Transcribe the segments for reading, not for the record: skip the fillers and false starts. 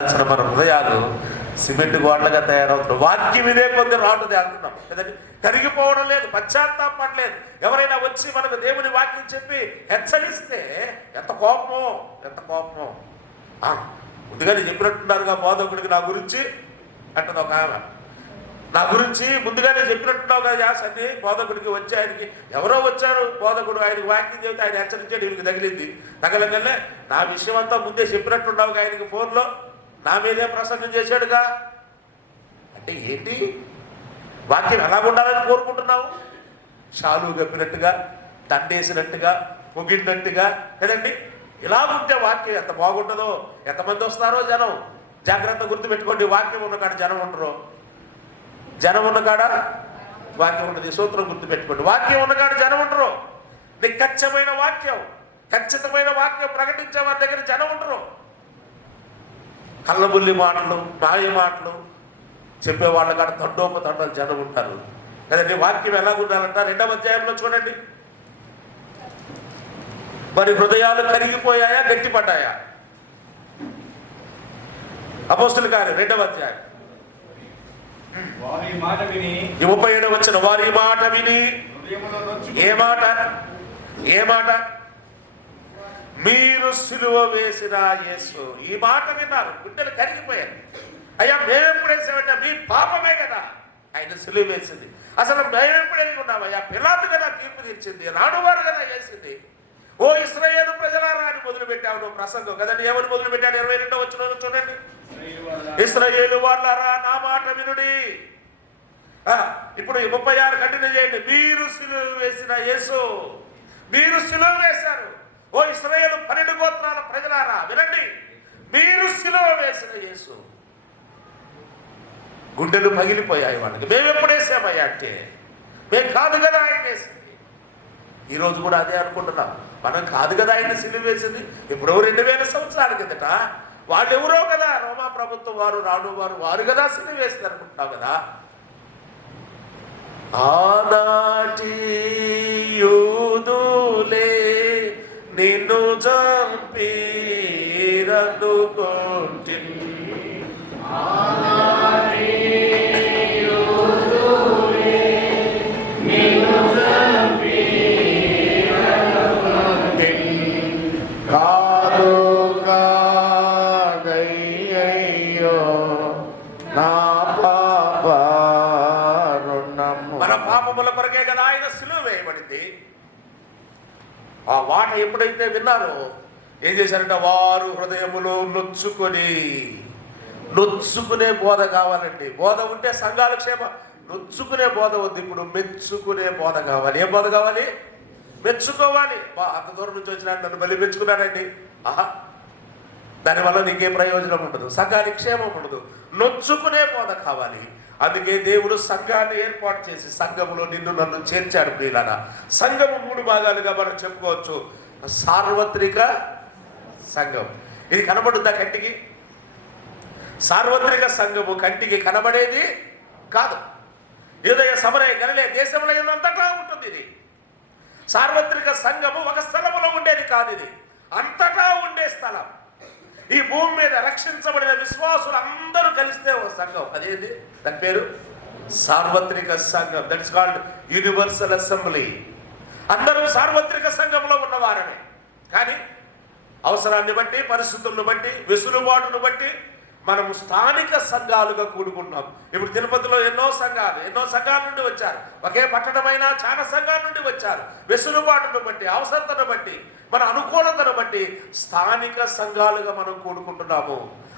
మన హృదయాలు సిమెంట్ గోడలుగా తయారవుతున్నాయి. వాక్యం ఇదే కొద్ది రాటుది అంటున్నాం కదండి. కరిగిపోవడం లేదు, పశ్చాత్తాపం లేదు. ఎవరైనా వచ్చి మనకు దేవుని వాక్యం చెప్పి హెచ్చరిస్తే ఎంత కోపమో, ఎంత కోపమో. ముందుగానే చెప్పినట్టున్నారుగా బోధకుడికి నా గురించి అంటుంది ఒక ఆమె. నా గురించి ముందుగానే చెప్పినట్టున్నావు కదా యాసని బోధకుడికి వచ్చి ఆయనకి ఎవరో వచ్చారు బోధకుడు, ఆయనకి వాక్యం చెబితే ఆయన హెచ్చరించాడు, వీళ్ళకి తగిలింది. తగలగలే నా విషయం అంతా ముందే చెప్పినట్టున్నావు ఆయనకి ఫోన్లో, నా మీదే ప్రసంగం చేశాడుగా. అంటే ఏంటి వాక్యం ఎలా ఉండాలని కోరుకుంటున్నావు? షాలు కప్పినట్టుగా, దండేసినట్టుగా, పొగిడినట్టుగా కదండి. ఇలా ఉంటే వాక్యం ఎంత బాగుంటుందో. ఎంతమంది వస్తారో జనం. జాగ్రత్త గుర్తుపెట్టుకోండి, వాక్యం ఉన్న కాడ జనం ఉండరు, జనం ఉన్న కాడ వాక్యం ఉండదు. సూత్రం గుర్తుపెట్టుకోండి, వాక్యం ఉన్న కాడ జనం ఉండరు. నిక్కచ్చమైన వాక్యం, ఖచ్చితమైన వాక్యం ప్రకటించే వారి దగ్గర జనం ఉండరు. కళ్ళబుల్లి మాటలు, మాయ మాటలు చెప్పేవాళ్ళ కాడ తండోపతండాలు జనం ఉంటారు కదండి. వాక్యం ఎలా ఉండాలంట 2వ అధ్యాయంలో చూడండి. మరి హృదయాలు కరిగిపోయాయా, గట్టిపడ్డాయా? అపోస్తుల కార్యం 2వ అధ్యాయం 37వ వచనం. వారి మాట విని ఏ మాట? ఏ మాట? మీరు సిలువ వేసిన యేసు. ఈ మాట విన్నారు, గుండెలు కరిగిపోయారు. అయ్యా మేమెప్పుడు వేసామంటే మీ పాపమే కదా ఆయన సిలువ వేసింది. అసలు మేమెప్పుడు ఉన్నామయ్యా? పిలాతు కదా తీర్పు తీర్చింది, రాడువారు కదా వేసింది. ఓ ఇశ్రాయేలు ప్రజలారా అని మొదలుపెట్టావు నువ్వు ప్రసంగం కదండి. ఎవరు మొదలుపెట్టాడు? 22వ వచనం చూడండి. ఇశ్రాయేలు వాళ్ళారా నా మాట వినుడి. ఇప్పుడు 36 కంటిన్యూ చేయండి. మీరు సిలువ వేసిన యేసు. మీరు సిలువ వేశారు. ఓ ఇశ్రాయేలు 12 గోత్రాల ప్రజలారా వినండి, మీరు సిలువ వేసిన యేసు. గుండెలు పగిలిపోయాయి వాళ్ళకి. మేము ఎప్పుడు వేసామయ్యా అంటే మేము కాదు కదా ఆయన వేసింది. ఈరోజు కూడా అదే అనుకుంటున్నాం, మనం కాదు కదా ఆయన సిలువ వేసింది. ఎప్పుడో 2000 సంవత్సరాల కిందట వాళ్ళు ఎవరో కదా రోమా ప్రభుత్వం వారు, రాను వారు కదా సిలువ వేసింది అనుకుంటున్నాం కదా. ఆనాటి యూదులే నిన్ను చంపిరనుకొంటి, మన పాపముల కొరకే కదా ఆయన సిలువ వేయబడింది. ఆ మాట ఎప్పుడైతే విన్నారో ఏం చేశారంటే వారు హృదయములో నొచ్చుకునే బోధ కావాలండి. బోధ ఉంటే సంఘాల క్షేమ. నొచ్చుకునే బోధ వద్దు, ఇప్పుడు మెచ్చుకునే బోధ కావాలి. ఏ బోధ కావాలి? మెచ్చుకోవాలి. అంత దూరం నుంచి వచ్చిన నన్ను బలి మెచ్చుకున్నానండి, దానివల్ల నీకే ప్రయోజనం ఉండదు, సంఘానికి క్షేమం ఉండదు. నొచ్చుకునే బోధ కావాలి. అందుకే దేవుడు సంఘాన్ని ఏర్పాటు చేసి సంఘములో నిన్ను నన్ను చేర్చాడు. ప్రియులారా, సంఘము 3 భాగాలుగా మనం చెప్పుకోవచ్చు. సార్వత్రిక సంఘం, ఇది కనబడుద్దా కంటికి? సార్వత్రిక సంఘము కంటికి కనబడేది కాదు. యూదయ సమరయ గలిలయ దేశంలో అంతటా ఉంటుంది. ఇది సార్వత్రిక సంఘము ఒక స్థలములో ఉండేది కాదు, ఇది అంతటా ఉండే స్థలం. ఈ భూమి మీద రక్షించబడిన విశ్వాసులు అందరూ కలిస్తే ఒక సంఘం. అదేంటి? దాని పేరు సార్వత్రిక సంఘం. That is called universal assembly. అందరూ సార్వత్రిక సంఘంలో ఉన్నవారమే. కానీ అవసరాన్ని బట్టి, పరిస్థితులను బట్టి, వెసులుబాటును బట్టి మనము స్థానిక సంఘాలుగా కూడుకుంటున్నాం. ఇప్పుడు తిరుపతిలో ఎన్నో సంఘాల నుండి వచ్చారు. ఒకే పట్టణమైన చాలా సంఘాల నుండి వచ్చారు. వెసులుబాటును బట్టి, అవసరతను బట్టి, మన అనుకూలతను బట్టి స్థానిక సంఘాలుగా మనం కూడుకుంటున్నాము.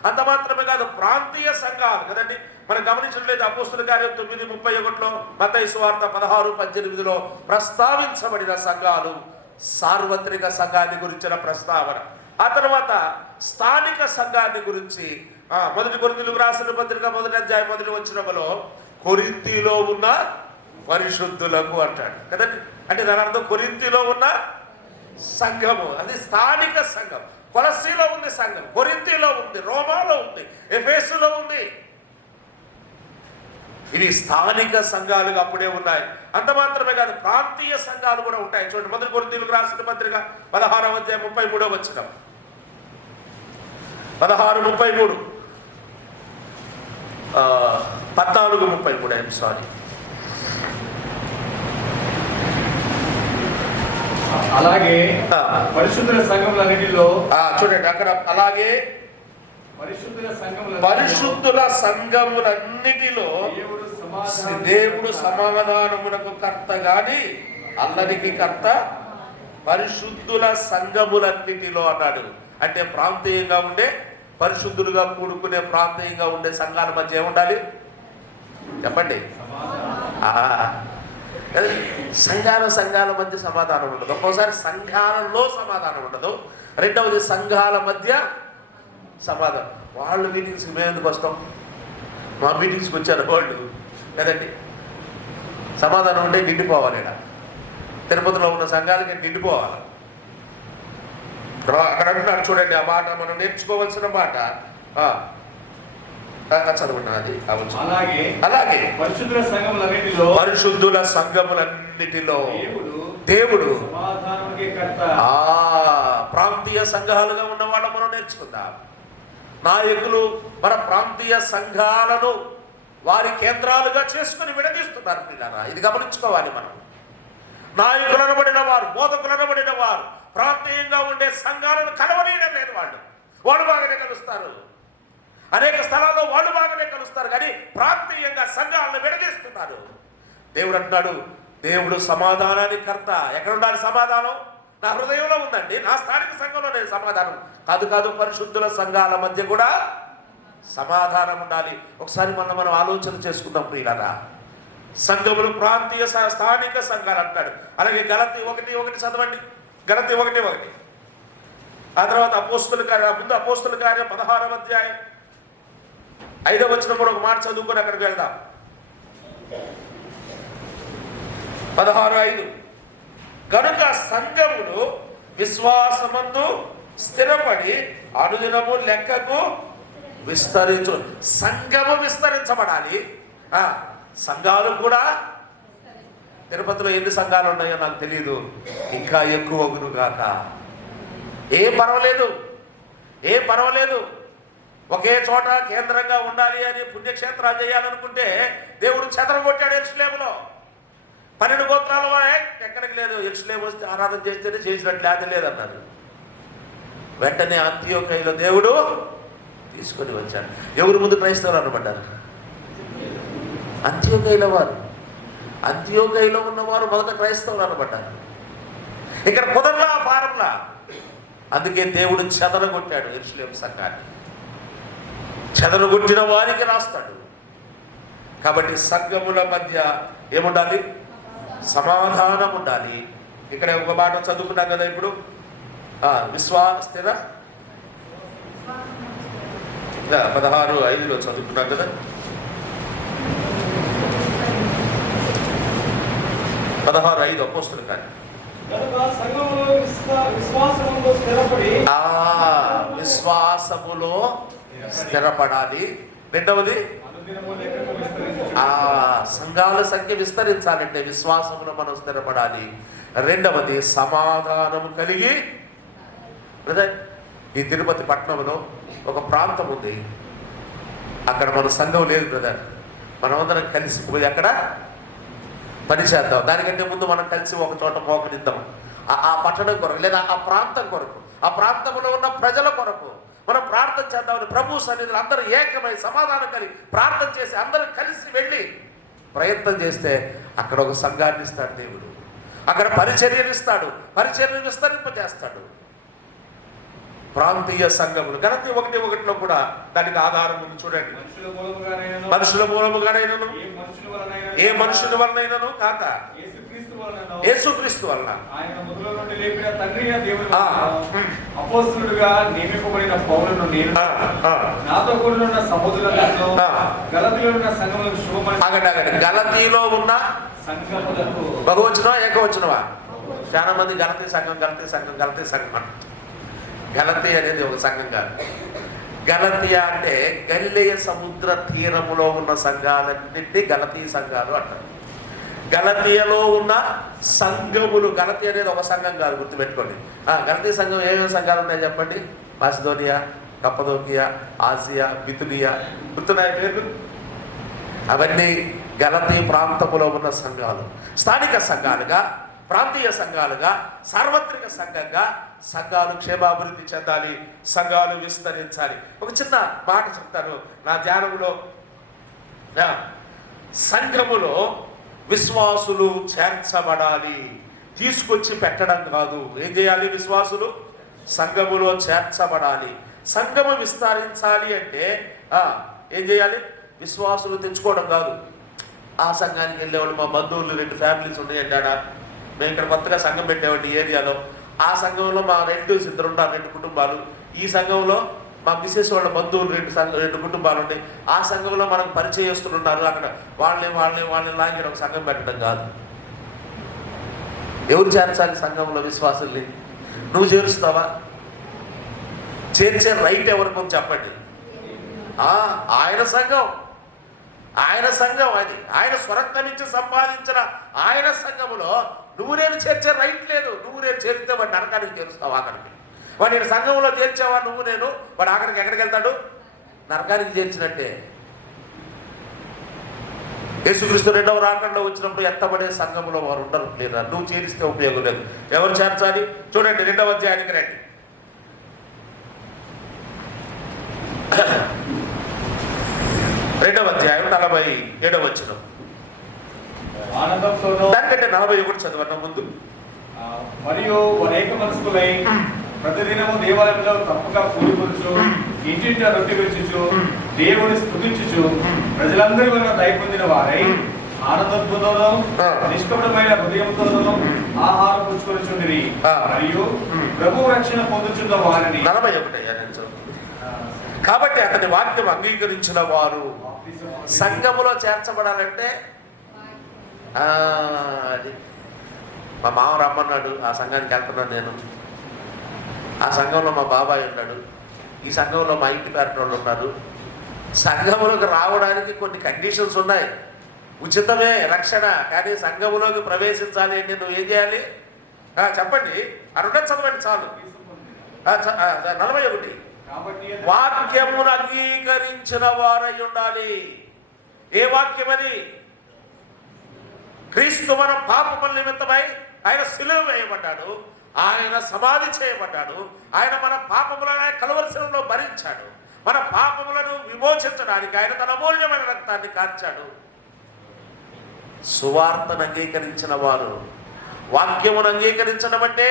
అంత మాత్రమే కాదు, ప్రాంతీయ సంఘాలు కదండి. మనం గమనించట్లేదు, అపోస్తుల కార్యం 9:31లో, మత్తయి సువార్త 16:18లో ప్రస్తావించబడిన సంఘాలు సార్వత్రిక సంఘాన్ని గురించిన ప్రస్తావన. ఆ తర్వాత స్థానిక సంఘాన్ని గురించి 1 కొరింథీయులకు రాసిన పత్రిక 1వ అధ్యాయం 1వ వచనంలో కొరింథీలో ఉన్న పరిశుద్ధులకు అంటాడు కదండి. అంటే దాని అర్థం కొరింథీలో ఉన్న సంఘము, అది స్థానిక సంఘం. కొలస్సీలో ఉంది సంఘం, కొరింథీలో ఉంది, రోమాలో ఉంది, ఎఫెసులో ఉంది. ఇవి స్థానిక సంఘాలుగా అప్పుడే ఉన్నాయి. అంత మాత్రమే కాదు, ప్రాంతీయ సంఘాలు కూడా ఉంటాయి. చూడండి 1 కొరింథీయులకు రాసిన పత్రిక 16వ అధ్యాయం 33వ వచనం. 16:33 14:33 ఐఎమ్ సారీ. అలాగే పరిశుద్ధుల సంఘములన్నిటిలో చూడండి అక్కడ, అలాగే పరిశుద్ధుల సంఘములన్నిటిలో దేవుడు సమాధానమునకు కర్త గాని అల్లరికి కర్త. పరిశుద్ధుల సంఘములన్నిటిలో అన్నాడు. అంటే ప్రాంతీయంగా ఉండే, పరిశుద్ధులుగా కూడుకునే ప్రాంతీయంగా ఉండే సంఘాల మధ్య ఏముండాలి చెప్పండి? సంఘాల మధ్య సమాధానం ఉండదు. ఒక్కోసారి సంఘాలలో సమాధానం ఉండదు. రెండవది సంఘాల మధ్య సమాధానం. వాళ్ళు మీటింగ్స్కి మేము ఎందుకు వస్తాం? మా మీటింగ్స్కి వచ్చారు వాళ్ళు కదండి. సమాధానం ఉంటే నిండిపోవాలి. ఇక్కడ తిరుపతిలో ఉన్న సంఘాలకి నిండిపోవాలి. అక్కడ అంటున్నాడు చూడండి, ఆ మాట మనం నేర్చుకోవాల్సిన మాట. చదవండి అది. అలాగే పరిశుద్ధుల సంఘములన్నిటిలో దేవుడు ప్రాంతీయ సంఘాలుగా ఉన్న వాళ్ళ మనం నేర్చుకుందాం. నాయకులు మన ప్రాంతీయ సంఘాలను వారి కేంద్రాలుగా చేసుకుని విడదీస్తున్నారు పిల్లరా. ఇది గమనించుకోవాలి మనం. నాయకులు అనబడిన వారు, బోధకులు అనబడిన వారు ప్రాంతీయంగా ఉండే సంఘాలను కలవనీయడం లేదు. వాళ్ళు బాగానే కలుస్తారు, అనేక స్థలాల్లో వాళ్ళు బాగానే కలుస్తారు, కానీ ప్రాంతీయంగా సంఘాలను విడదీస్తున్నారు. దేవుడు అంటున్నాడు, దేవుడు సమాధానానికి కర్త. ఎక్కడ ఉండాలి సమాధానం? నా హృదయంలో ఉందండి, నా స్థానిక సంఘంలో నేను సమాధానం కాదు. పరిశుద్ధుల సంఘాల మధ్య కూడా సమాధానం ఉండాలి. ఒకసారి మనం ఆలోచన చేసుకుందాం ప్రియులారా. సంఘములు ప్రాంతీయ స్థానిక సంఘాలు అంటాడు. అలాగే గలతీ 1:1 చదవండి. గలతీ 1:1. ఆ తర్వాత అపోస్తుల కార్యం, ముందు అపోస్తుల కార్యం 16వ అధ్యాయం 5వ వచనం కూడా ఒక మాట చదువుకొని అక్కడికి వెళ్దాం. 16:5. కనుక సంఘములు విశ్వాసమందు స్థిరపడి అనుదినము లెక్కకు విస్తరించు. సంఘము విస్తరించబడాలి. సంఘాలు కూడా, తిరుపతిలో ఎన్ని సంఘాలు ఉన్నాయో నాకు తెలియదు, ఇంకా ఎక్కువ అగునుగాక. ఏం పర్వాలేదు. ఒకే చోట కేంద్రంగా ఉండాలి అని పుణ్యక్షేత్రాలు చేయాలనుకుంటే దేవుడు చెదరగొట్టాడు. యెరూషలేములో 12 గోత్రాల వారే ఎక్కడికి లేదు. యెరూషలేము వస్తే ఆరాధన చేస్తేనే చేసినట్లు, అది లేదన్నారు. వెంటనే అంత్యోకయలో దేవుడు తీసుకొని వచ్చాడు. ఎవరు ముందు క్రైస్తవులు అనబడ్డారు? అంత్యోకయలో వారు. అంత్యోకయలో ఉన్నవారు మొదట క్రైస్తవులు అనబడ్డారు. ఇక్కడ కుదరలా ఫారంలా. అందుకే దేవుడు చెదరగొట్టాడు యెరూషలేము సంఘాన్ని. చెదరగొట్టిన వారికి రాస్తాడు. కాబట్టి సంఘముల మధ్య ఏముండాలి? సమాధానం ఉండాలి. ఇక్కడ ఒక మాట చదువుకున్నాం కదా ఇప్పుడు, స్థిర 16:5 చదువుకున్నాం కదా. 16:5 అపోస్తుల కార్యం. విశ్వాసములో స్థిరపడాలి. రెండవది సంఘాల సంఖ్య విస్తరించాలంటే విశ్వాసములో మనం స్థిరపడాలి. రెండవది సమాధానం కలిగి. ఈ తిరుపతి పట్టణంలో ఒక ప్రాంతం ఉంది, అక్కడ మన సంఘం లేదు బ్రదర్. మనమందరం కలిసి అక్కడ పని చేద్దాం. దానికంటే ముందు మనం కలిసి ఒక చోట మోకరిద్దాం. ఆ పట్టణం కొరకు లేదా ఆ ప్రాంతం కొరకు, ఆ ప్రాంతంలో ఉన్న ప్రజల కొరకు మనం ప్రార్థన చేద్దామని ప్రభు సన్నిధిలో అందరూ ఏకమై సమాధానం కలిగి ప్రార్థన చేసి అందరూ కలిసి వెళ్ళి ప్రయత్నం చేస్తే అక్కడ ఒక సంఘాన్ని ఇస్తాడు దేవుడు. అక్కడ పరిచర్యలు ఇస్తాడు, పరిచర్యలు విస్తరింపజేస్తాడు. ప్రాంతీయ సంఘములు గలతీ 1:1 కూడా దానికి ఆధారం ఉంది చూడండి. మనుషుల మూలముగానైనను, ఏ మనుషుల వలనైనను కాక యేసుక్రీస్తు వలన అపోస్తలుడుగా నియమింపబడిన పౌలును నేను నాతో కూడా ఉన్న సహోదరులందరితో గలతీలో ఉన్న సంఘములకు శుభమని. గలతీలో ఉన్న సంఘములకు బహువచనమా ఏకవచనమా? చాలా మంది గలతీ సంఘం అంటారు. గలతీ అనేది ఒక సంఘం కాదు. గలతీయ అంటే గలిలయ సముద్ర తీరములో ఉన్న సంఘాలన్నింటినీ గలతీ సంఘాలు అంటారు. గలతీయలో ఉన్న సంఘములు, గలతీ అనేది ఒక సంఘం కాదు, గుర్తుపెట్టుకోండి. గలతీ సంఘం ఏమేమి సంఘాలు ఉన్నాయి చెప్పండి? మాసిదోనియా, కప్పదోకియా, ఆసియా, బితునియా, గుర్తున్నాయి పేర్లు? అవన్నీ గలతీ ప్రాంతములో ఉన్న సంఘాలు. స్థానిక సంఘాలుగా, ప్రాంతీయ సంఘాలుగా, సార్వత్రిక సంఘంగా సంఘాలు క్షేమాభివృద్ధి చెందాలి, సంఘాలు విస్తరించాలి. ఒక చిన్న మాట చెప్తాను నా ధ్యానంలో. సంఘములో విశ్వాసులు చేర్చబడాలి, తీసుకొచ్చి పెట్టడం కాదు. ఏం చేయాలి? విశ్వాసులు సంఘములో చేర్చబడాలి. సంఘము విస్తరించాలి అంటే ఏం చేయాలి? విశ్వాసులు తెచ్చుకోవడం కాదు. ఆ సంఘానికి వెళ్ళేవాళ్ళు మా బంధువులు 2 ఫ్యామిలీస్ ఉన్నాయండి ఆడ. మేము ఇక్కడ కొత్తగా సంఘం పెట్టేవాడి ఈ ఏరియాలో. ఆ సంఘంలో మా రిలేటివ్స్ 2 ఉన్నారు, 2 కుటుంబాలు. ఈ సంఘంలో మా మిస్సెస్ వాళ్ళ బంధువులు 2 కుటుంబాలు ఉన్నాయి. ఆ సంఘంలో మనకు పరిచయస్తులు ఉన్నారు. అక్కడ వాళ్ళని లాగి ఒక సంఘం పెట్టడం కాదు. ఎవరు చేర్చాలి సంఘంలో విశ్వాసుల్ని? నువ్వు చేరుస్తావా? చేర్చే రైట్ ఎవరికి చెప్పండి. ఆయన సంఘం అది. ఆయన స్వరత్నం నుంచి సంపాదించిన ఆయన సంఘములో నువ్వు నేను చేర్చే రైట్ లేదు. నువ్వు నేను చేరితే వాడిని నరకానికి చేరుస్తావు. ఆఖరికి వాడు నేను సంఘంలో చేర్చావా నువ్వు నేను, వాడు ఆఖరికి ఎక్కడికి వెళ్తాడు? నరకానికి చేర్చినట్టే. యేసుక్రీస్తు 2వ రాకడలో వచ్చినప్పుడు ఎత్తబడే సంఘంలో వారు ఉండరు. లేదా నువ్వు చేరిస్తే ఉపయోగం లేదు. ఎవరు చేర్చాలి? చూడండి 2వ అధ్యాయానికి రండి. 2వ అధ్యాయం 47వ వచనం. దానికంటే 41 చదవడం ముందు. మరియు అనేక మనసులై ప్రతిదినము దేవాలయంలో తప్పక కూడుకొనుచు, ఇంటింట రొట్టె విరుచుచు, దేవుని స్తుతించుచు, ప్రజలందరి వలన దయ పొందిన వారై ఆనందంతోనూ నిష్కపటమైన హృదయంతోనూ ఆహారం పుచ్చుకొనుచుండిరి. మరియు ప్రభు రక్షణ పొందుచున్న వారిని. 41. కాబట్టి అతని వాక్యం అంగీకరించిన వారు సంఘములో చేర్చబడాలంటే అది మా మామ రమ్మన్నాడు, ఆ సంఘానికి వెళ్తున్నాను నేను. ఆ సంఘంలో మా బాబాయ్ ఉన్నాడు, ఈ సంఘంలో మా ఇంటి పేరటోళ్ళు ఉన్నారు. సంఘములోకి రావడానికి కొన్ని కండిషన్స్ ఉన్నాయి. ఉచితమే రక్షణ, కానీ సంఘములోకి ప్రవేశించాలి అంటే నువ్వు ఏం చేయాలి? చెప్పండి. అరుణ చదవండి చాలు. 41. వాక్యమును అంగీకరించిన వారై ఉండాలి. ఏ వాక్యమని? క్రీస్తు మన పాపముల నిమిత్తమై ఆయన సిలువ వేయబడ్డాడు, ఆయన సమాధి చేయబడ్డాడు, ఆయన మన పాపములను కలువరిశిలలో భరించాడు, మన పాపములను విమోచించడానికి ఆయన తన అమూల్యమైన రక్తాన్ని కార్చాడు. సువార్తను అంగీకరించిన వారు, వాక్యమును అంగీకరించడం అంటే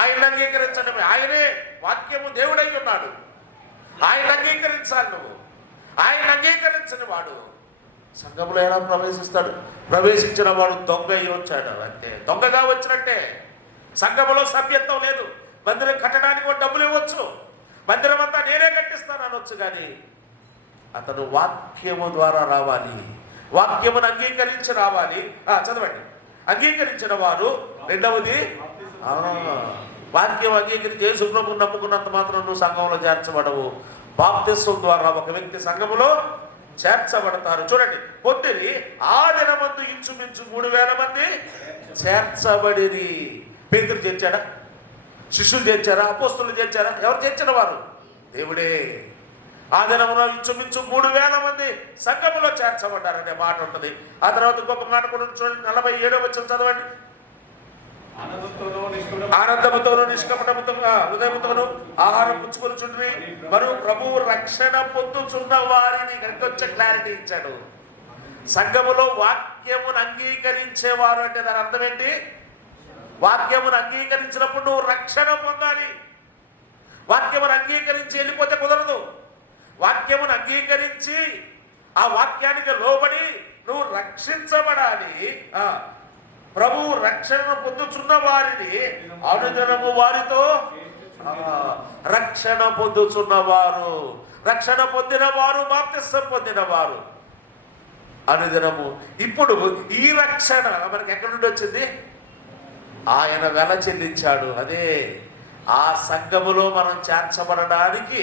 ఆయన అంగీకరించడమే. ఆయనే వాక్యము దేవుడై ఉన్నాడు. ఆయన అంగీకరించాలి నువ్వు. ఆయన అంగీకరించని వాడు సంఘంలో ఎలా ప్రవేశిస్తాడు? ప్రవేశించిన వాడు దొంగ అయి వచ్చాడు, అంతే. దొంగగా వచ్చినట్టే. సంఘములో సభ్యత్వం లేదు. మందిరం కట్టడానికి కూడా డబ్బులు ఇవ్వచ్చు, మందిరం అంతా నేనే కట్టిస్తాను అనొచ్చు, కానీ అతను వాక్యము ద్వారా రావాలి, వాక్యమును అంగీకరించి రావాలి. చదవండి. అంగీకరించిన వారు. 2వది వాక్యం అంగీకరించి యేసు ప్రభువును నమ్ముకున్నంత మాత్రం నువ్వు సంఘంలో చేర్చబడవు. బాప్తిస్వం ద్వారా ఒక వ్యక్తి సంఘములో చేర్చబడతారు. చూడండి, పొద్దుని ఆ దినమందు ఇంచుమించు 3000 మంది చేర్చబడిరి. పేతురు చేర్చాడా? శిష్యులు చేర్చారా? అపోస్తులు చేర్చారా? ఎవరు చేర్చిన వారు? దేవుడే. ఆ దినములో ఇంచుమించు 3000 మంది సంఘములో చేర్చబడ్డారనే మాట ఉంటుంది. ఆ తర్వాత ఇంకొక మాట కూడా చూడండి, 47వ వచనం చదవండి. ఆనందముతోను నిష్కపటముతో హృదయముతోను ఆహారం పుచ్చుకొనుచుండ్రి, మరియు ప్రభువు రక్షణ పొందుచున్న వారిని. వచ్చే క్లారిటీ ఇచ్చాడు. సంఘములో వాక్యమును అంగీకరించేవారు అంటే దాని అర్థం ఏంటి? వాక్యమును అంగీకరించినప్పుడు నువ్వు రక్షణ పొందాలి. వాక్యమును అంగీకరించి వెళ్ళిపోతే కుదరదు. వాక్యమును అంగీకరించి ఆ వాక్యానికి లోబడి నువ్వు రక్షించబడాలి. ప్రభువు రక్షణ పొందుచున్న వారిని అనుదినము వారితో రక్షణ పొందుచున్నవారు, రక్షణ పొందిన వారు, బాప్తిస్మం పొందిన వారు అనుదినము. ఇప్పుడు ఈ రక్షణ మనకి ఎక్కడి నుండి వచ్చింది? ఆయన వెల చెల్లించాడు. అదే ఆ సంఘములో మనం చేర్చబడడానికి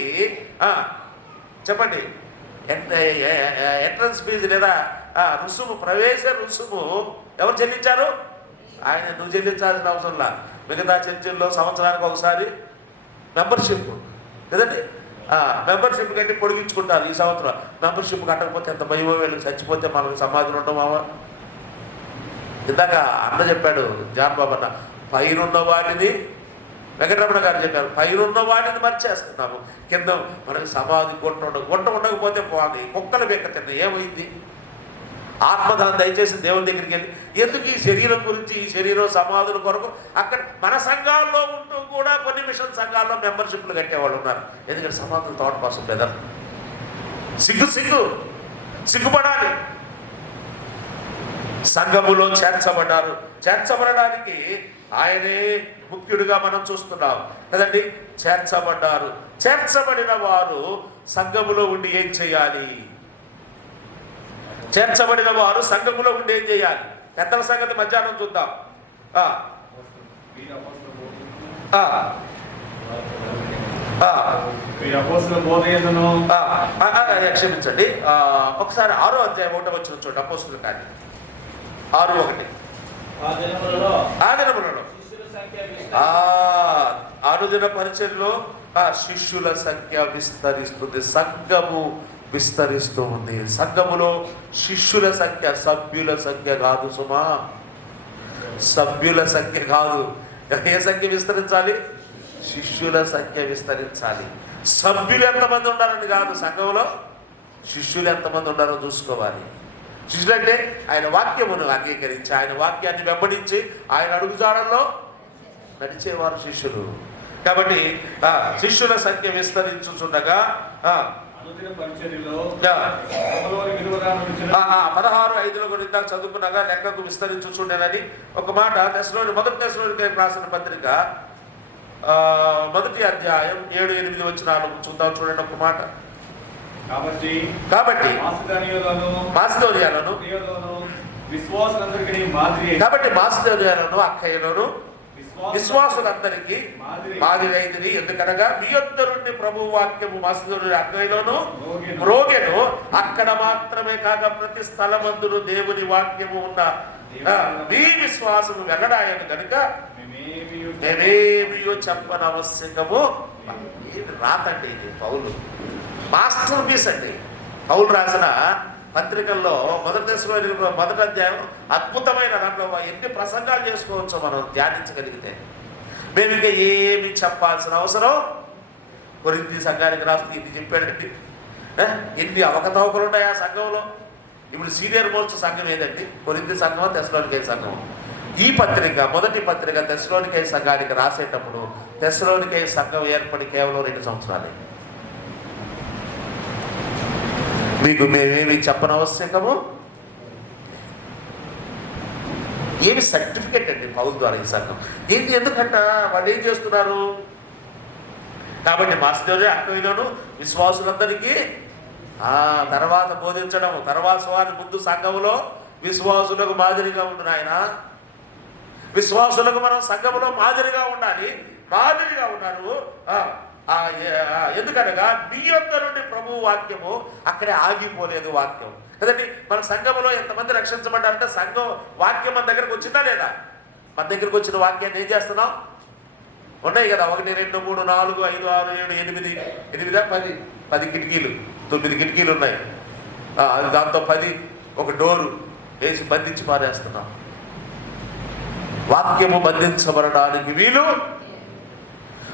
చెప్పండి, ఎంట్రన్స్ ఫీజు లేదా రుసుము, ప్రవేశ రుసుము ఎవరు చెల్లించారు? ఆయన. నువ్వు చెల్లించాల్సిన అవసరంలా. మిగతా చర్చిల్లో సంవత్సరానికి ఒకసారి మెంబర్షిప్ కదండి. మెంబర్షిప్ కట్టి పొడిగించుకుంటారు ఈ సంవత్సరం. మెంబర్షిప్ కట్టకపోతే ఎంత భయమో, వీళ్ళకి చచ్చిపోతే మనకు సమాధులు ఉండమావా. ఇందాక అన్న చెప్పాడు జాన్ బాబు అన్న, పైనున్న వాటిని వెంకటరమణ గారు చెప్పారు, పైనున్న వాటిని మర్చేస్తున్నాము, కింద మనకి సమాధి గుంట ఉండకపోతే పోవాలి, కుక్కలు బెక్క తిన్న ఏమైంది. ఆత్మదానం దయచేసి దేవుని దగ్గరికి వెళ్ళి, ఎందుకు ఈ శరీరం గురించి, ఈ శరీరం సమాధుల కొరకు అక్కడ మన సంఘాల్లో ఉంటూ కూడా కొన్ని మిషన్ సంఘాల్లో మెంబర్షిప్లు కట్టేవాళ్ళు ఉన్నారు. ఎందుకంటే సమాధుల తోట కోసం బెదర్ సిగ్గుపడాలి. సంఘములో చేర్చబడ్డారు. చేర్చబడడానికి ఆయనే ముఖ్యుడిగా మనం చూస్తున్నాం కదండి. చేర్చబడ్డారు. చేర్చబడిన వారు సంఘములో ఉండి ఏం చేయాలి? చేర్చబడిన వారు సంఘములో ఉండి ఏం చేయాలి? పెద్దల సంగతి మధ్యాహ్నం చూద్దాం. క్షమించండి, ఒకసారి 6వ అధ్యాయం 1వ వచనం చూడండి. అపోస్తుల కార్యం 6:1. ఆ దినములలో అనుదిన పరిచర్యలో శిష్యుల సంఖ్య విస్తరిస్తుంది. సంఘము విస్తరిస్తూ ఉంది. సంఘములో శిష్యుల సంఖ్య, సభ్యుల సంఖ్య కాదు సుమా, సభ్యుల సంఖ్య కాదు. ఏ సంఖ్య విస్తరించాలి? శిష్యుల సంఖ్య విస్తరించాలి. సభ్యులు ఎంతమంది ఉండాలని కాదు, సంఘంలో శిష్యులు ఎంతమంది ఉండాలో చూసుకోవాలి. శిష్యులు అంటే ఆయన వాక్యమును అంగీకరించి, ఆయన వాక్యాన్ని వెంబడించి, ఆయన అడుగుజాడల్లో నడిచేవారు శిష్యులు. కాబట్టి శిష్యుల సంఖ్య విస్తరించుచుండగా 16:5 కూడా ఇందాక చదువుకున్నాగా లెక్కకు విస్తరించుచుండేనని ఒక మాట. మొదటి దశలోనికి రాసిన పత్రిక 1వ అధ్యాయం 7-8 వచనాలు చూద్దాం. చూడండి ఒక మాట. కాబట్టి మాసిదోనియాలను, మాసిదోనియాలను, అక్కయ్యలను విశ్వాసులందరికీ మాదిరైంది. ఎందుకనగా మీ యొద్ద నుండి ప్రభు వాక్యము మాసిదోనియ అక్కయ్యలోను మ్రోగెను. అక్కడ మాత్రమే కాక ప్రతి స్థలమందును దేవుని వాక్యము ఉన్న మీ విశ్వాసము వెల్లడాయను కనుక నేనేమియో చెప్పనవశ్యకము. ఇది రాతండి, ఇది పౌలు మాస్టర్ పీస్ అండి. పౌలు రాసిన పత్రికల్లో మొదటి అధ్యాయం అద్భుతమైన దాంట్లో ఎన్ని ప్రసంగాలు చేసుకోవచ్చో మనం ధ్యానించగలిగితే. మేము ఇంకా ఏమి చెప్పాల్సిన అవసరం. కొరింథీ సంఘానికి రాస్తూ ఇది చెప్పాడండి. ఎన్ని అవకతవకలు ఉన్నాయి ఆ సంఘంలో. ఇప్పుడు సీనియర్ మోస్ట్ సంఘం ఏదండి? కొరింథీ సంఘం, తెస్సలోనికై సంఘం. ఈ పత్రిక, మొదటి పత్రిక తెస్సలోనికై సంఘానికి రాసేటప్పుడు తెస్సలోనికై సంఘం ఏర్పడి కేవలం 2 సంవత్సరాలే. మీకు మేమేమి చెప్పనవశ్యకము. ఏమి సర్టిఫికెట్ అండి పౌలు ద్వారా ఈ సంఘం ఏంటి? ఎందుకంట వాళ్ళు ఏం చేస్తున్నారు? కాబట్టి మాసిదోనియ అక్కయ్యలోను విశ్వాసులందరికీ తర్వాత బోధించడం, తర్వాత వారి ముందు సంఘములో విశ్వాసులకు మాదిరిగా ఉండు ఆయన. విశ్వాసులకు మనం సంఘములో మాదిరిగా ఉండాలి. మాదిరిగా ఉన్నారు. ఎందుకనగా మీ యొద్ద నుండి ప్రభు వాక్యము అక్కడే ఆగిపోలేదు. వాక్యం కదండి. మన సంఘములో ఎంతమంది రక్షించబడ్డారంటే సంఘం వాక్యం మన దగ్గరకు వచ్చిందా లేదా? మన దగ్గరకు వచ్చిన వాక్యాన్ని ఏం చేస్తున్నాం? ఉన్నాయి కదా, 1, 2, 3, 4, 5, 6, 7, 8, 10 కిటికీలు, 9 కిటికీలు ఉన్నాయి. దాంతో 10 ఒక డోరు వేసి బంధించి పారేస్తున్నాం. వాక్యము బంధించబడడానికి వీలు.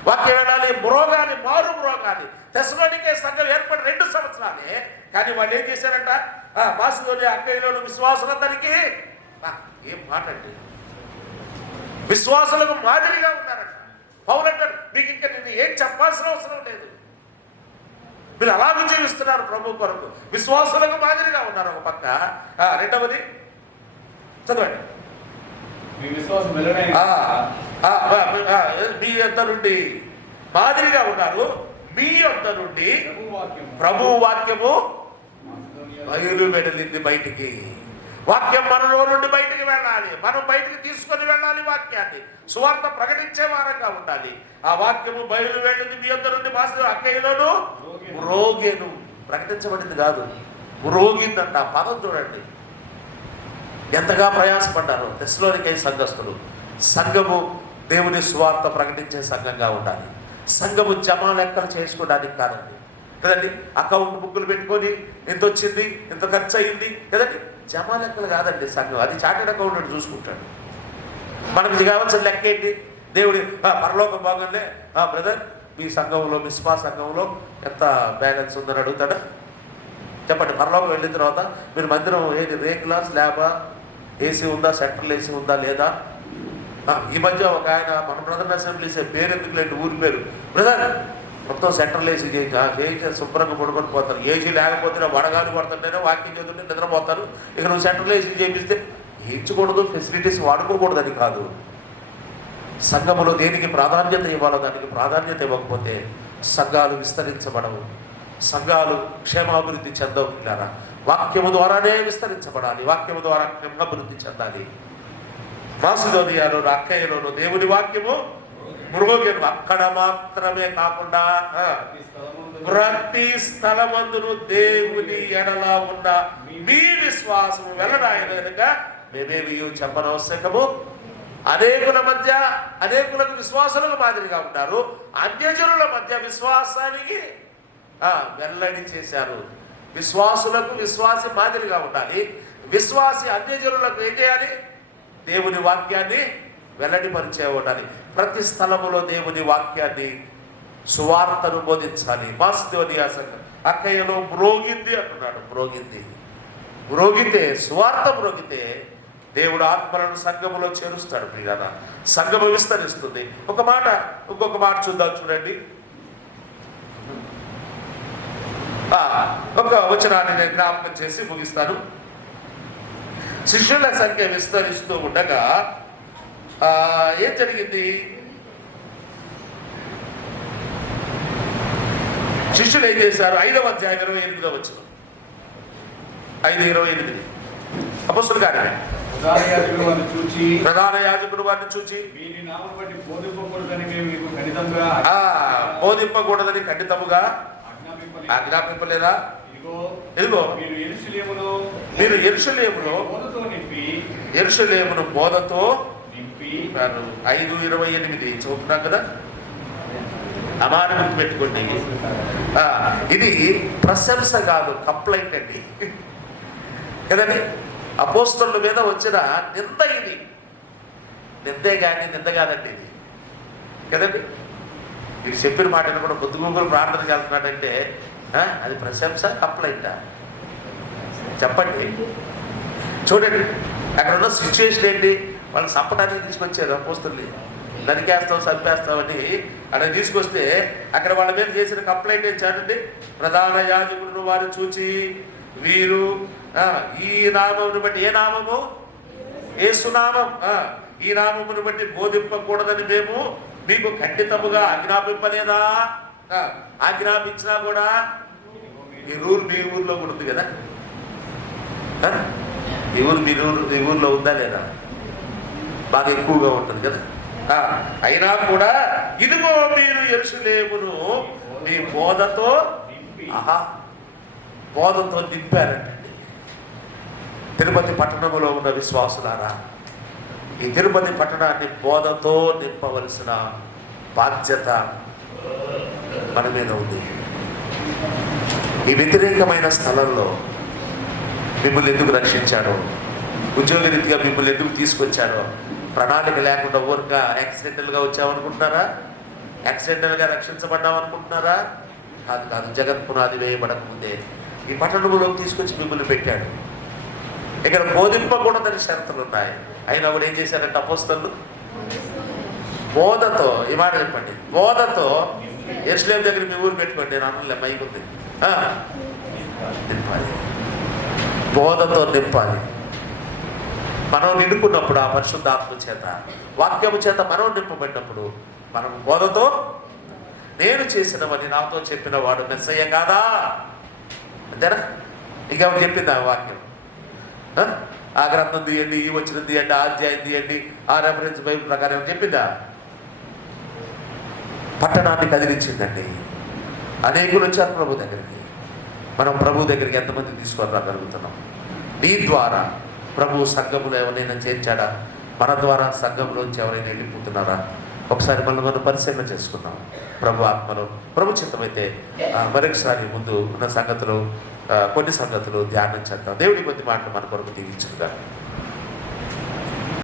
వాక్యం వెళ్ళాలి, మ్రోగాలి, మారు మ్రోగాలి. తెస్సలోనికై సంఘం ఏర్పడి 2 సంవత్సరాలే. కానీ వాళ్ళు ఏం చేశారంట? మాసిదోనియ అక్కయ్యలోను విశ్వాసులందరికీ ఏం మాట అండి, విశ్వాసులకు మాదిరిగా ఉన్నారంట. పౌలు అంటాడు, మీకు ఇంకా నేను ఏం చెప్పాల్సిన అవసరం లేదు, మీరు అలాగే జీవిస్తున్నారు ప్రభు కొరకు. విశ్వాసులకు మాదిరిగా ఉన్నారు ఒక పక్క. రెండవది చదవండి. మీ యొద్ద నుండి మాదిరిగా ఉన్నారు. మీ యొద్ద నుండి ప్రభు వాక్యము బయలు వెళ్ళింది బయటికి. వాక్యం మనలో నుండి బయటికి వెళ్ళాలి. మనం బయటికి తీసుకొని వెళ్ళాలి వాక్యాన్ని. సువార్త ప్రకటించే వారంగా ఉండాలి. ఆ వాక్యము బయలు వెళ్ళింది మీ యొద్ద నుండి. మాసిదోనియ అక్కయ్యలోను మ్రోగెను. ప్రకటించబడింది కాదు, మ్రోగిందంట. ఆ పదం చూడండి. ఎంతగా ప్రయాసపడ్డారు తెస్సలోనికై సంఘస్థులు. సంఘము దేవుని సువార్త ప్రకటించే సంఘంగా ఉండాలి. సంఘము జమ లెక్కలు చేసుకోవడానికి కాదండి. కదండి. అకౌంట్ బుక్కులు పెట్టుకొని ఎంత వచ్చింది, ఎంత ఖర్చు అయింది కదండి. జమా లెక్కలు కాదండి సంఘం, అది చార్టెడ్ అకౌంటెంట్ చూసుకుంటాడు. మనకి కావాల్సిన లెక్క ఏంటి? దేవుడి పరలోకం బాగుందే బ్రదర్, మీ సంఘంలో మిస్పా సంఘంలో ఎంత బ్యాలెన్స్ ఉందని అడుగుతాడా? చెప్పండి. పరలోకం వెళ్ళిన తర్వాత మీరు మందిరం ఏది రేకులా స్లాబా, ఏసీ ఉందా, సెంట్రల్ ఏసీ ఉందా లేదా? ఈ మధ్య ఒక ఆయన మన బ్రదర్ అసెంబ్లీస్ పేరు ఎందుకు లేండి, ఊరి పేరు, బ్రదర్ మొత్తం సెంట్రల్ ఏసీ చేయించి శుభ్రంగా పడుకొని పోతారు. ఏసీ లేకపోతే వడగాలు పడుతుంటేనే వాకింగ్ చేస్తుంటే నిద్రపోతారు. ఇక నువ్వు సెంట్రల్ ఏసీ చేయిస్తే ఇచ్చకూడదు, ఫెసిలిటీస్ వాడుకోకూడదని కాదు. సంఘములో దేనికి ప్రాధాన్యత ఇవ్వాలో దానికి ప్రాధాన్యత ఇవ్వకపోతే సంఘాలు విస్తరించబడవు, సంఘాలు క్షేమాభివృద్ధి చెందవు. పిల్లారా, వాక్యము ద్వారానే విస్తరించబడాలి, వాక్యము ద్వారా క్షేమాభివృద్ధి చెందాలి. మాసిదోనియాలోను అక్కయ్యలోను దేవుని వాక్యము మృగోగ్యను అక్కడ మాత్రమే కాకుండా ప్రతి స్థలమందును దేవుని ఎడల ఉన్న మీ విశ్వాసము వెల్లడాయనగా మేమేమి చెప్పనవసరము. అనేకుల మధ్య అనేకులకు విశ్వాసులకు మాదిరిగా ఉంటారు, అన్యజనుల మధ్య విశ్వాసానికి వెల్లడి చేశారు. విశ్వాసులకు విశ్వాసి మాదిరిగా ఉండాలి, విశ్వాసి అన్యజనులకు ఏం చేయాలి? దేవుని వాక్యాన్ని వెల్లడిపరిచే ఉండాలి. ప్రతి స్థలములో దేవుని వాక్యాన్ని సువార్తను బోధించాలి. మాసిదోనియా సంఘం అక్కయ్యలో మ్రోగింది అంటున్నాడు. మ్రోగితే సువార్త మ్రోగితే దేవుడు ఆత్మలను సంఘములో చేరుస్తాడు. ప్రియారా, సంఘము విస్తరిస్తుంది. ఇంకొక మాట చూద్దాం, చూడండి. ఒక వచనాన్ని నేను జ్ఞాపకం చేసి ముగిస్తాను. శిష్యుల సంఖ్య విస్తరిస్తూ ఉండగా ఏం జరిగింది? శిష్యులు ఏం చేశారు? 5వ అధ్యాయం 28వ వచనం, 5:28 అపొస్తలుల కార్యమే. ప్రధాన యాజకుడు వారిని చూచి బోధింపకూడదని ఖండితముగా ఆజ్ఞాపింపలేదా? ఇదిగో మీరు యెరూషలేమును బోధతో 5:28 చూపుతున్నాం కదా. ఆ మాట గుర్తు పెట్టుకోండి. ఇది ప్రశంస కాదు, కంప్లైంట్ అండి కదండి. అపోస్తలుల మీద వచ్చిన నింద ఇది. నిందే కానీ నింద కాదండి ఇది కదండి. ఇది చెప్పిన మాటను కూడా పొద్దుగూగులు ప్రార్థనకి వెళ్తున్నాడంటే అది ప్రశంస, కంప్లైంటా? చెప్పండి. చూడండి, అక్కడ ఉన్న సిచ్యువేషన్ ఏంటి? వాళ్ళు చంపడానికి తీసుకొచ్చారు అపోస్తలుని. నరికేస్తాం, చంపేస్తామని అక్కడ తీసుకొస్తే అక్కడ వాళ్ళ మీద చేసిన కంప్లైంట్ ఏం చాలండి? ప్రధాన యాజకులను వారు చూచి వీరు ఈ నామమును బట్టి, ఏ నామము? యేసునామం. ఈ నామమును బట్టి బోధింపకూడదని మేము మీకు ఖండితముగా ఆజ్ఞాపింపలేదా? ఆజ్ఞాపించినా కూడా ఈ రూల్ మీ ఊర్లో కూడా ఉంది కదా. ఈ ఊర్లో ఉందా లేదా? బాగా ఎక్కువగా ఉంటుంది కదా. అయినా కూడా ఇదిగో మీరు యెరూషలేమును మీ బోధతో నింపారంటండి. తిరుపతి పట్టణంలో ఉన్న విశ్వాసులారా, ఈ తిరుపతి పట్టణాన్ని బోధతో నింపవలసిన బాధ్యత మన మీద ఉంది. ఈ వ్యతిరేకమైన స్థలంలో మిమ్మల్ని ఎందుకు రక్షించాడో, ఉద్యోగ రీతిగా మిమ్మల్ని ఎందుకు తీసుకొచ్చాడో ప్రణాళిక లేకుండా ఊరిక యాక్సిడెంటల్గా వచ్చామనుకుంటున్నారా? యాక్సిడెంటల్గా రక్షించబడ్డామనుకుంటున్నారా? కాదు. జగత్ పునాది వేయబడకముందే ఈ పట్టణంలోకి తీసుకొచ్చి మిమ్మల్ని పెట్టాడు. ఇక్కడ బోధింపకూడదని షరతులు ఉన్నాయి. అయినా కూడా ఏం చేశారంటే అపోస్తలులు బోధతో, ఈ మాట చెప్పండి, బోధతో యెరూషలేము దగ్గర మీ ఊరు పెట్టుకోండి, నేను అనలే, మైక్ ఉంది, నింపాలి, బోధతో నింపాలి. మనం నిండుకున్నప్పుడు ఆ పరిశుద్ధాత్మ చేత, వాక్యము చేత మనం నింపబడినప్పుడు మనం బోధతో నేను చేసినవని నాతో చెప్పిన వాడు మెస్సయ్య కాదా? అంతేనా? ఇంకా చెప్పింది ఆ వాక్యం. ఆ గ్రంథం తీయండి, ఈ వచ్చిన తీయండి, ఆ అధ్యాయం తీయండి, ఆ రెఫరెన్స్ బైబిల్ ప్రకారం చెప్పిందా? పట్టణాన్ని కదిలించిందండి. అనేకులు వచ్చారు ప్రభు దగ్గరికి. మనం ప్రభు దగ్గరికి ఎంతమంది తీసుకొని రాగలుగుతున్నాం? నీ ద్వారా ప్రభు సంఘములో ఎవరైనా చేర్చాడా? మన ద్వారా సంఘంలోంచి ఎవరైనా వెళ్ళిపోతున్నారా? ఒకసారి మనం పరిశీలన చేసుకుందాం. ప్రభు ఆత్మలో ప్రభు చిత్తమైతే మరొకసారి ముందు ఉన్న సంగతులు కొన్ని సంగతులు ధ్యానం చేద్దాం. దేవుడి కొద్ది మాటలు మన కొరకు దీవించుగా.